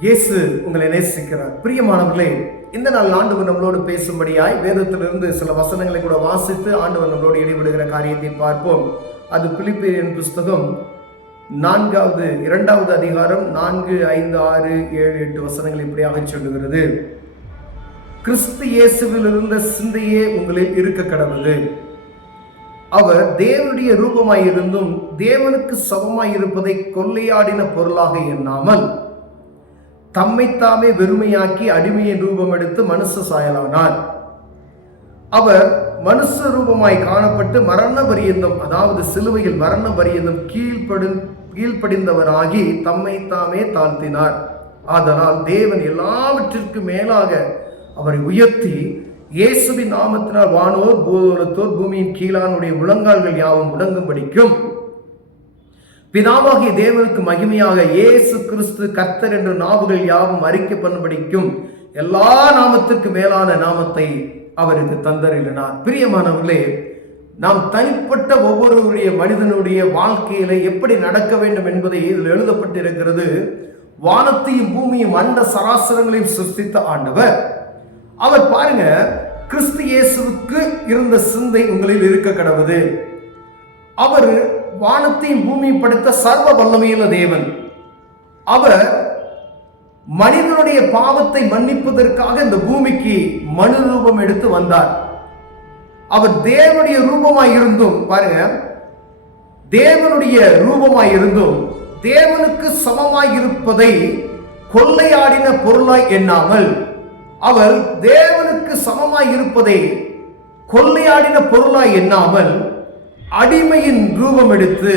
இயேசு உங்களை நேசிக்கிறார். பிரியமானவர்களே, இந்த நாள் ஆண்டவர் நம்மளோடு பேசும்படியாய் வேதத்திலிருந்து சில வசனங்களை கூட வாசித்து ஆண்டவர் நம்மளோடு ஈடுபடுகிற காரியத்தை பார்ப்போம். அது பிலிப்பியரின் புஸ்தகம் 2வது அதிகாரம் 4, 5, 6, 7, 8 வசனங்கள் இப்படியாக சொல்லுகிறது. கிறிஸ்து இயேசுவில் இருந்த சிந்தையே உங்களில் இருக்க கடவுது. அவர் தேவனுடைய ரூபமாயிருந்தும் தேவனுக்கு சமமாயிருப்பதை கொள்ளையாடின பொருளாக எண்ணாமல் தம்மைத்தாமே வெறுமையாக்கி அடிமையின் ரூபம் எடுத்து மனுஷ சாயலானார். அவர் மனுஷ ரூபமாய் காணப்பட்டு மரண பரியந்தம், அதாவது சிலுவையில் மரண பரியந்தம் கீழ்ப்படிந்தவராகி தம்மைத்தாமே தாழ்த்தினார். ஆதலால் தேவன் எல்லாவற்றிற்கு மேலாக அவரை உயர்த்தி இயேசுவின் நாமத்தினால் வானோர் பூதோலத்தோர் பூமியின் கீழானுடைய முழங்கால்கள் யாவும் முடங்கும்படிக்கும் பிதாவாகிய தேவனுக்கு மகிமையாக இயேசு கிறிஸ்து கர்த்தர் என்ற நாவுகள் யாவும் அறிக்கை பண்ணும்படிக்கும் எல்லா நாமத்திற்கு மேலான நாமத்தை அவருக்கு தந்தருளினார். பிரியமானவர்களே, நாம் தனிப்பட்ட ஒவ்வொருவருடைய மனிதனுடைய வாழ்க்கையில எப்படி நடக்க வேண்டும் என்பதை இதில் எழுதப்பட்டிருக்கிறது. வானத்தையும் பூமியும் அண்ட சராசரங்களையும் சிருஷ்டித்த ஆண்டவர் அவர் பாருங்க, கிறிஸ்து இயேசுவுக்கு இருந்த சிந்தை உங்களில் இருக்க கடவுது. அவர் வானத்தையும் பூமியும் படைத்த சர்வ வல்லமையுள்ள தேவன். அவர் மனிதனுடைய பாவத்தை மன்னிப்பதற்காக இந்த பூமிக்கு மனு ரூபம் எடுத்து வந்தார். அவர் தேவனுடைய ரூபமாய் இருந்தும் பாருங்க, தேவனுடைய ரூபமாய் இருந்தும் தேவனுக்கு சமமாய் இருப்பதை கொள்ளையாடின பொருளாய் எண்ணாமல், அவர் தேவனுக்கு சமமாய் இருப்பதை கொள்ளையாடின பொருளாய் எண்ணாமல் அடிமையின் ரூபம் எடுத்து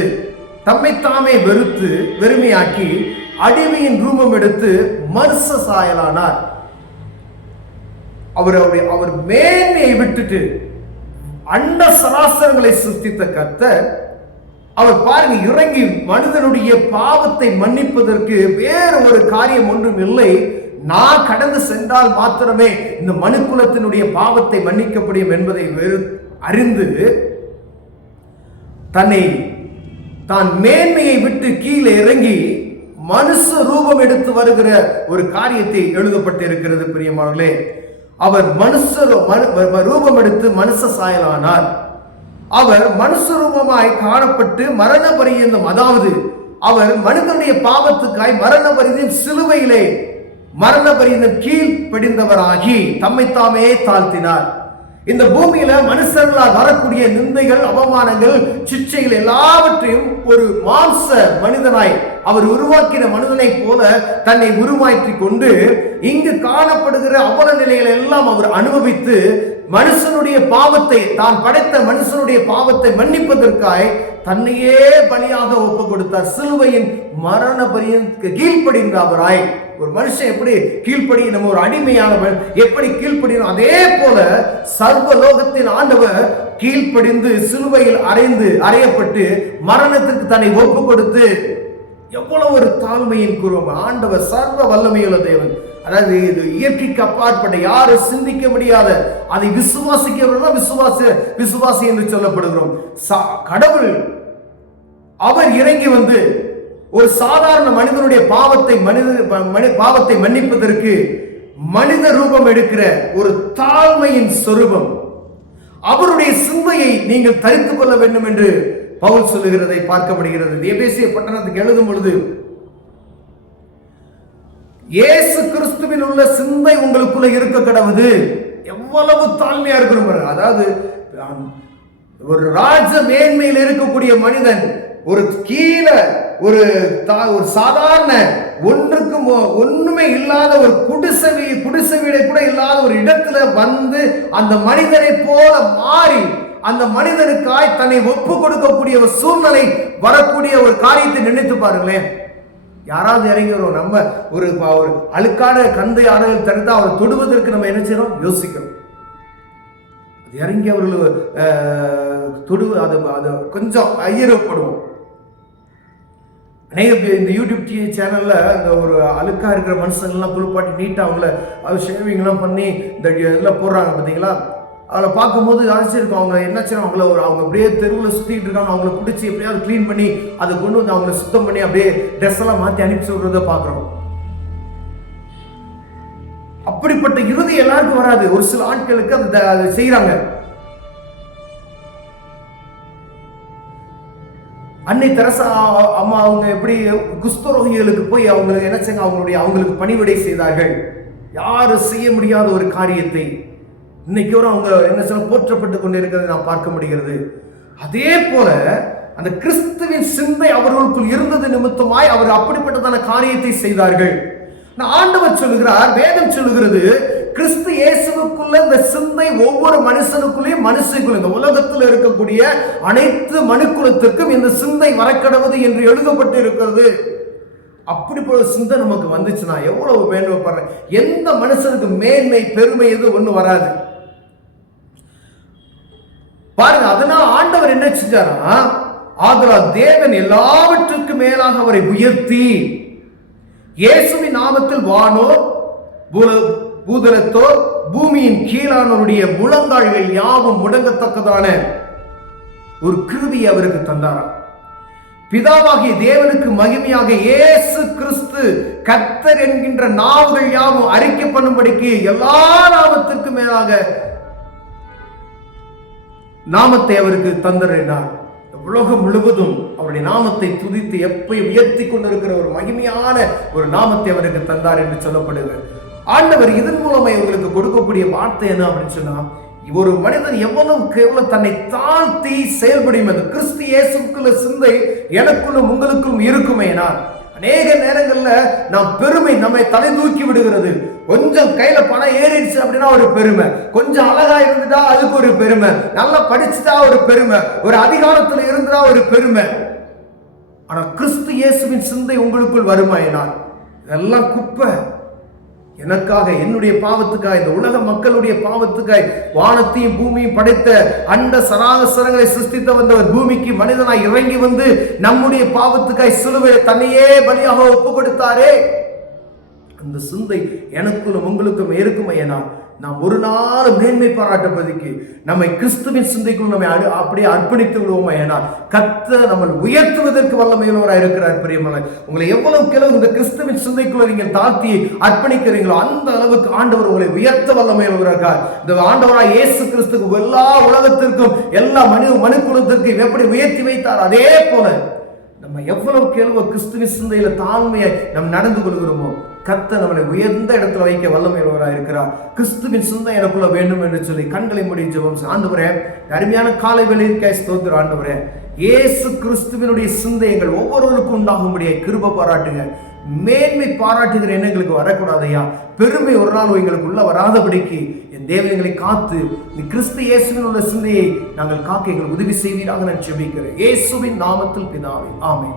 தம்மைத்தாமே வெறுத்து வெறுமையாக்கி அடிமையின் ரூபம் எடுத்து மனுஷ சாயலானார். அவர் மேன்மையை விட்டுட்டு அண்ட சராசரங்களை சிருஷ்டித்த கர்த்தர் அவர் பாருங்க இறங்கி மனிதனுடைய பாவத்தை மன்னிப்பதற்கு வேறு ஒரு காரியம் ஒன்றும் இல்லை. நான் கடந்து சென்றால் மாத்திரமே இந்த மனுக்குலத்தினுடைய பாவத்தை மன்னிக்கப்படும் என்பதை அறிந்து தான் மேன்மையை விட்டு கீழே இறங்கி மனுஷ ரூபம் எடுத்து வருகிற ஒரு காரியத்தை எழுதப்பட்டிருக்கிறது. பிரியமானவர்களே, அவர் ரூபம் எடுத்து மனுஷ சாயலானார். அவர் மனுஷ ரூபமாய் காணப்பட்டு மரண பரியந்தம், அதாவது அவர் மனிதனுடைய பாவத்துக்காய் மரண பரியந்தம் சிலுவையிலே மரண பரியந்தம் கீழ்ப்படிந்தவராகி தம்மைத்தாமே தாழ்த்தினார். இந்த பூமியில மனுஷர்களால் வரக்கூடிய நிந்தைகள், அவமானங்கள், சிக்ஷைகள் எல்லாவற்றையும் ஒரு மாம்ச மனிதனாய் அவர் உருவாக்கின மனிதனை போல தன்னை உருவாக்கி கொண்டு இங்கு காணப்படுகிற அவல நிலைகளை எல்லாம் அவர் அனுபவித்து மனுஷனுடைய பாவத்தை, தான் படைத்த மனுஷனுடைய பாவத்தை மன்னிப்பதற்காய் தன்னையே பலியாக ஒப்பு கொடுத்தார். சிலுவையின் மரண பரியந்தம் கீழ்ப்படிந்தவராய் ஒரு மனுஷன் எப்படி கீழ்ப்படி, நம்ம ஒரு அடிமையானவன் எப்படி கீழ்ப்படினோம், அதே போல சர்வ லோகத்தின் ஆண்டவர் கீழ்ப்படிந்து சிலுவையில் அறையப்பட்டு மரணத்திற்கு தன்னை ஒப்பு கொடுத்து, எவ்வளவு ஒரு தாழ்மையின் குருவம் ஆண்டவர், சர்வ வல்லமையுள்ள தேவன். அதாவது இது இயற்கைக்கு அப்பாற்பட்ட, யாரும் சிந்திக்க முடியாத, அதை விசுவாசிக்கிறவர்கள் விசுவாசி என்று சொல்லப்படுகிறோம். கடவுள் அவர் இறங்கி வந்து ஒரு சாதாரண மனிதனுடைய பாவத்தை மன்னிப்பதற்கு மனித ரூபம் எடுக்கிற ஒரு தாழ்மையின் சொரூபம். அவருடைய சிந்தையை நீங்கள் தரித்துக் கொள்ள வேண்டும் என்று பவுல் சொல்லுகிறதை பார்க்கப்படுகிறது. எபேசிய பட்டணத்துக்கு எழுதும் பொழுது, இயேசு கிறிஸ்துவில் உள்ள சிந்தை உங்களுக்குள்ள இருக்க கடவுது. எவ்வளவு தாழ்மையா இருக்கணும். அதாவது ஒரு ராஜ மேன்மையில் இருக்கக்கூடிய மனிதன் ஒரு கீழே ஒரு சாதாரண ஒண்ணுமே இல்லாத ஒரு குடிசை வீடை கூட இல்லாத ஒரு இடத்துல வந்து அந்த மனிதனை போல மாறி அந்த மனிதனுக்காய் தன்னை ஒப்பு கொடுக்கக்கூடிய ஒரு சூழ்நிலை வரக்கூடிய ஒரு காரியத்தை நினைத்து பாருங்களேன். யாராவது இறங்கி வரும், நம்ம ஒரு அழுக்கான கந்தை ஆடைகள் தடுத்து அவரை தொடுவதற்கு நம்ம என்ன செய்யறோம், யோசிக்கிறோம். அது இறங்கி அவர்கள் அது கொஞ்சம் ஐயரப்படுவோம். அநேக இந்த யூடியூப் சேனல்ல இந்த ஒரு அழுக்கா இருக்கிற மனுஷங்கள்லாம் குளிப்பாட்டி நீட்டாக அவங்கள ஷேவிங்லாம் பண்ணி இந்த இதெல்லாம் போடுறாங்க பார்த்தீங்களா. அவளை பார்க்கும்போது ஆச்சரியம். அவங்க என்ன செய்யணும், அவங்க அப்படியே தெருவில் சுற்றிட்டு இருக்காங்க. அவங்கள பிடிச்சி எப்படியாவது க்ளீன் பண்ணி அதை கொண்டு வந்து அவங்கள சுத்தம் பண்ணி அப்படியே ட்ரெஸ் எல்லாம் மாற்றி அனுப்பி சொல்றதை பார்க்குறோம். அப்படிப்பட்ட இறுதி எல்லாருக்கும் வராது. ஒரு சில ஆட்களுக்கு அதை செய்யறாங்க. அன்னை தெரசா அம்மா அவங்க எப்படி குஷ்டரோகிகளுக்கு போய் அவங்க என்ன செய்ய அவங்களுக்கு பணிவிடை செய்தார்கள். யாரும் செய்ய முடியாத ஒரு காரியத்தை இன்னைக்கு அவங்க என்ன சொல்ல போற்றப்பட்டு கொண்டிருக்கிறதை நாம் பார்க்க முடிகிறது. அதே போல அந்த கிறிஸ்துவின் சிந்தை அவர்களுக்குள் இருந்தது நிமித்தமாய் அவர் அப்படிப்பட்டதான காரியத்தை செய்தார்கள். ஆண்டவர் சொல்லுகிறார், வேதம் சொல்லுகிறது, கிறிஸ்து இயேசுவுக்குள்ள இந்த சிந்தை ஒவ்வொரு மனுஷனுக்குள்ளேயும் இந்த உலகத்தில் இருக்கக்கூடிய அனைத்து மனுக்குலத்திற்கும் இந்த சிந்தை வரக்கடவது என்று எழுதப்பட்டு இருக்கிறது. அப்படிப்பட்ட சிந்தை நமக்கு வந்துச்சுன்னா எவ்வளவு மேன்மைப்படுற, எந்த மனுஷனுக்கு மேன்மை பெருமை எது ஒண்ணு வராது பாருங்க. அதனால் ஆண்டவர் என்ன செஞ்சாரா, ஆதலால் தேவன் எல்லாவற்றுக்கும் மேலாக அவரை உயர்த்தி இயேசுவின் நாமத்தில் வானோர் பூதலத்தோர் பூமியின் கீழானவருடைய முழங்கால்கள் யாவும் முடங்கத்தக்கதான ஒரு கிருபையை அவருக்கு தந்தாராம். பிதாவாகிய தேவனுக்கு மகிமையாக இயேசு கிறிஸ்து கர்த்தர் என்கின்ற நாவுகள் யாவும் அறிக்கை பண்ணும்படிக்கு எல்லா நாமத்திற்கும் மேலாக நாமத்தை அவருக்கு தந்தறினார். உலகம் முழுவதும் அவருடைய நாமத்தை துதித்து எப்பை உயர்த்தி கொண்டிருக்கிற ஒரு மகிமையான ஒரு நாமத்தை அவருக்கு தந்தார் என்று சொல்லப்படுகிறது. ஆண்டவர் இதன் மூலமா இவங்களுக்கு கொடுக்கக்கூடிய வார்த்தை என்ன அப்படின்னு சொன்னா, ஒரு மனிதன் எவ்வளவு தன்னை தாழ்த்தி செயல்படும் அது கிறிஸ்து இயேசுக்குள்ள சிந்தை எனக்குள்ளும் உங்களுக்கும் இருக்குமே. நான் அநேக நேரங்கள்ல நாம் பெருமை நம்மை தலை தூக்கி விடுகிறது. கொஞ்சம் கையில பணம் ஏறிடுச்சு அப்படின்னா ஒரு பெருமை, கொஞ்சம் அழகா இருந்துட்டா அதுக்கு ஒரு பெருமை, நல்லா படிச்சுட்டா ஒரு பெருமை, ஒரு அதிகாரத்துல இருந்தா ஒரு பெருமை. ஆனா கிறிஸ்து இயேசுவின் சிந்தை உங்களுக்குள் வருமாயினால் இதெல்லாம் குப்பை. எனக்காக, என்னுடைய பாவத்துக்காய், இந்த உலக மக்களுடைய பாவத்துக்காய் வானத்தையும் பூமியும் படைத்த அண்ட சராசரங்களை சிருஷ்டித்த வந்தவர் பூமிக்கு மனிதனாய் இறங்கி வந்து நம்முடைய பாவத்துக்காய் சிலுவையை தன்னையே பலியாக ஒப்பு கொடுத்தாரே. அந்த சிந்தை எனக்குள்ளும் உங்களுக்கும் இருக்குமையனா நாம் ஒரு நாள் மேன்மை பாராட்டப்பதிக்கு நம்மை கிறிஸ்துவின் சிந்தைக்குள் நம்மை அப்படியே அர்ப்பணித்து விடுவோமா. ஏனால் கர்த்தர் நம்மை உயர்த்துவதற்கு வல்லமையுள்ளவராக இருக்கிறார். பிரியமான உங்களை எவ்வளவு கிளவு இந்த கிறிஸ்துவின் சிந்தைக்குள்ள நீங்கள் தாழ்த்தி அர்ப்பணிக்கிறீங்களோ அந்த அளவுக்கு ஆண்டவர் உங்களை உயர்த்த வல்லமையுள்ளவராக. இந்த ஆண்டவராக இயேசு கிறிஸ்துக்கு எல்லா உலகத்திற்கும் எல்லா மனுக்குலத்திற்கும் எப்படி உயர்த்தி வைத்தார், அதே போல நம்ம எவ்வளவு கேள்வ கிறிஸ்துவின் சிந்தையில தாழ்மையை நம்ம நடந்து கொள்கிறோமோ கர்த்தர் நம்மளை உயர்ந்த இடத்துல வைக்க வல்லமையுள்ளவராக இருக்கிறார். கிறிஸ்துவின் சிந்தை எனக்குள்ள வேண்டும் என்று சொல்லி கண்களை மூடி ஜெபம். ஆண்டவரே, அருமையான காலை வேளைக்காய் ஸ்தோத்திரம். ஆண்டவரே, இயேசு கிறிஸ்துவினுடைய சிந்தை எங்கள் ஒவ்வொருவருக்கும் உண்டாகும்படியாக கிருபை பாராட்டுங்க. மேன்மை பாராட்டுகிற எண்ணங்களுக்கு வரக்கூடாதையா, பெருமை ஒரு நாள் எங்களுக்கு உள்ள வராதபடிக்கு என் தேவங்களை காத்து இந்த கிறிஸ்து இயேசுவின் உள்ள சிந்தையை நாங்கள் காக்க எங்களுக்கு உதவி செய்வீராக நான் ஜெபிக்கிறேன். இயேசுவின் நாமத்தில் பிதாவே, ஆமென்.